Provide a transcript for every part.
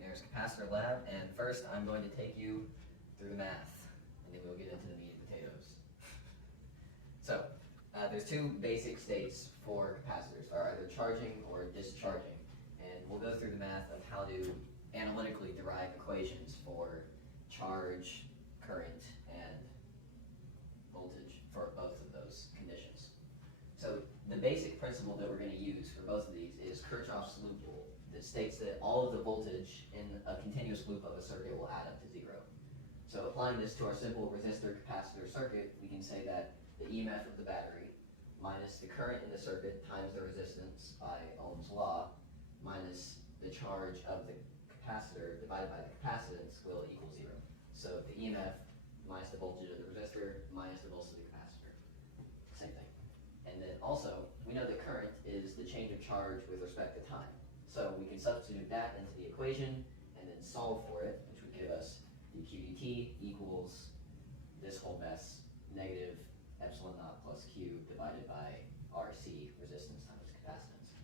there's Capacitor Lab, and first I'm going to take you through the math, and then we'll get into the meat and potatoes. So, there's two basic states for capacitors. They're either charging or discharging, and we'll go through the math of how to analytically derive equations for charge, current, and voltage for both of those conditions. So the basic principle that we're going to use for both of these is Kirchhoff's loop rule that states that all of the voltage in a continuous loop of a circuit will add up to zero. So applying this to our simple resistor capacitor circuit, we can say that the EMF of the battery minus the current in the circuit times the resistance by Ohm's law minus the charge of the capacitor divided by the capacitance will equal zero. So the EMF minus the voltage of the resistor minus the voltage of the capacitor. Same thing. And then also, we know that current is the change of charge with respect to time. So we can substitute that into the equation and then solve for it, which would give us dq dt equals this whole mess, negative epsilon naught plus q divided by RC, resistance times capacitance.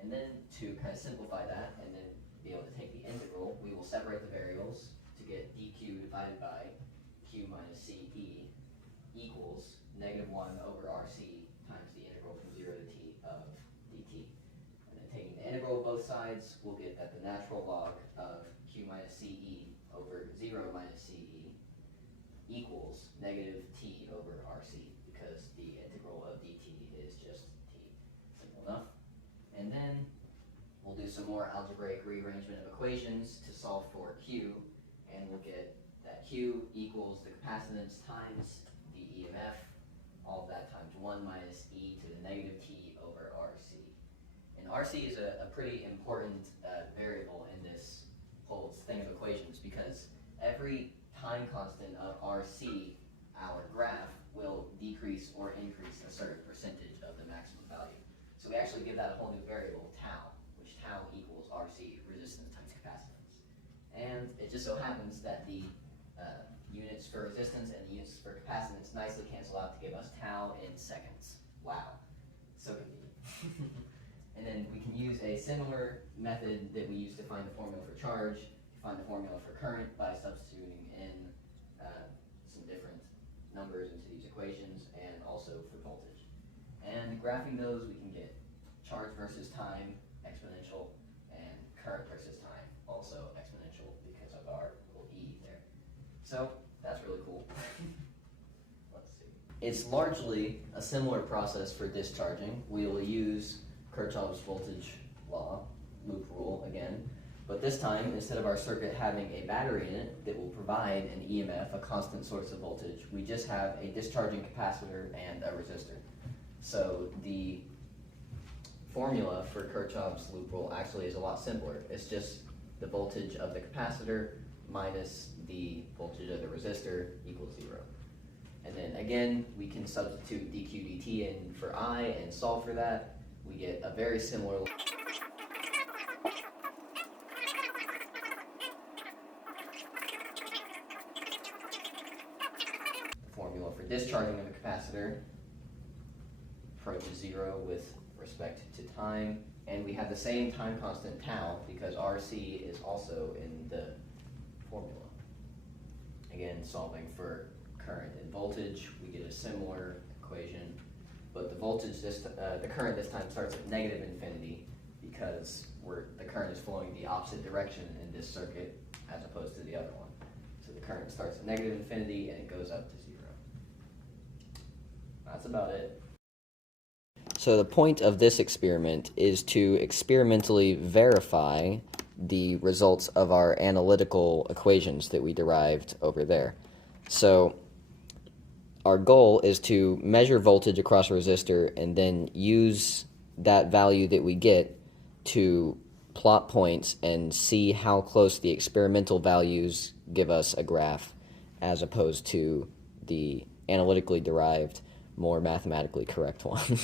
And then to kind of simplify that and then be able to take the integral, we will separate the variables to get dq divided by q minus ce equals negative 1 over RC times the integral from 0 to t of dt. And then taking the integral of both sides, we'll get that the natural log of q minus ce over 0 minus ce equals negative t over RC, because the integral of dt is just t. Simple enough. And then we'll do some more algebraic rearrangement of equations to solve for q, and we'll get that q equals the capacitance times the EMF, all of that times 1 minus e to the negative t over RC. And RC is a pretty important variable in this whole thing of equations, because every time constant of RC, our graph, will decrease or increase a certain percentage of the maximum value. So we actually give that a whole new variable, tau, which tau equals RC, resistance times capacitance. And it just so happens that the units for resistance and the units for capacitance nicely cancel out to give us tau in seconds. Wow, so convenient. And then we can use a similar method that we use to find the formula for charge, to find the formula for current by substituting in some different numbers into these equations, and also for voltage. And graphing those, we can get charge versus time, exponential, and current versus time, also exponential because of our little e there. So that's really cool. Let's see. It's largely a similar process for discharging. We will use Kirchhoff's voltage law, loop rule again, but this time, instead of our circuit having a battery in it that will provide an EMF, a constant source of voltage, we just have a discharging capacitor and a resistor. So the formula for Kirchhoff's loop rule actually is a lot simpler. It's just the voltage of the capacitor minus the voltage of the resistor equals 0. And then again, we can substitute dq dt in for I and solve for that. We get a very similar formula for discharging of a capacitor approaches 0 with respect to time, and we have the same time constant tau because RC is also in the formula. Again, solving for current and voltage, we get a similar equation, but the voltage the current this time starts at negative infinity because the current is flowing the opposite direction in this circuit as opposed to the other one. So the current starts at negative infinity and it goes up to 0. That's about it. So the point of this experiment is to experimentally verify the results of our analytical equations that we derived over there. So our goal is to measure voltage across a resistor and then use that value that we get to plot points and see how close the experimental values give us a graph as opposed to the analytically derived, more mathematically correct one.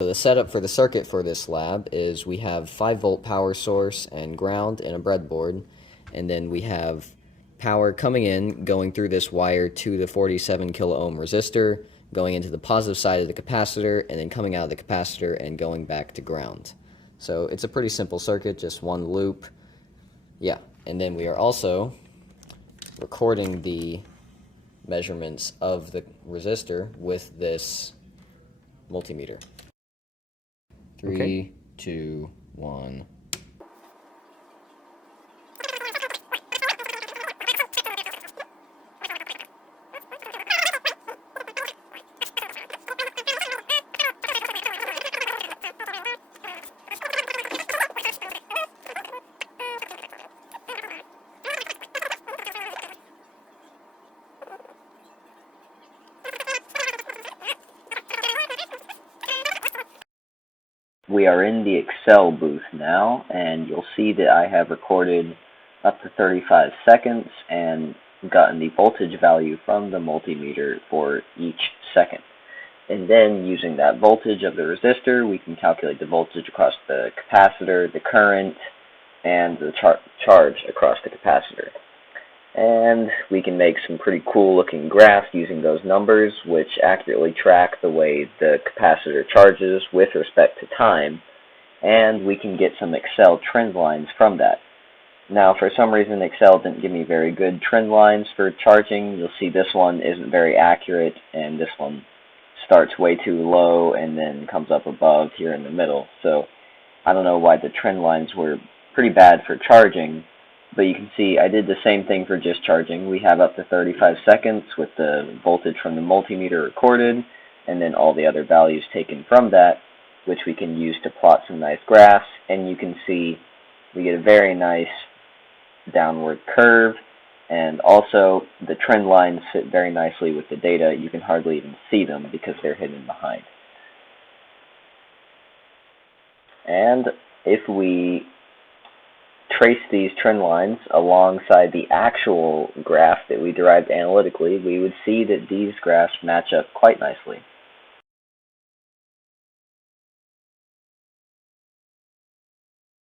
So the setup for the circuit for this lab is we have 5-volt power source and ground and a breadboard, and then we have power coming in, going through this wire to the 47 kilo ohm resistor, going into the positive side of the capacitor, and then coming out of the capacitor and going back to ground. So it's a pretty simple circuit, just one loop. Yeah, and then we are also recording the measurements of the resistor with this multimeter. Okay. 3, 2, 1. We are in the Excel booth now, and you'll see that I have recorded up to 35 seconds and gotten the voltage value from the multimeter for each second. And then, using that voltage of the resistor, we can calculate the voltage across the capacitor, the current, and the charge across the capacitor. And we can make some pretty cool looking graphs using those numbers, which accurately track the way the capacitor charges with respect to time, and we can get some Excel trend lines from that. Now, for some reason, Excel didn't give me very good trend lines for charging. You'll see this one isn't very accurate, and this one starts way too low and then comes up above here in the middle. So I don't know why the trend lines were pretty bad for charging, but you can see I did the same thing for just charging. We have up to 35 seconds with the voltage from the multimeter recorded, and then all the other values taken from that, which we can use to plot some nice graphs. And you can see we get a very nice downward curve, and also the trend lines fit very nicely with the data. You can hardly even see them because they're hidden behind. And if we trace these trend lines alongside the actual graph that we derived analytically, we would see that these graphs match up quite nicely.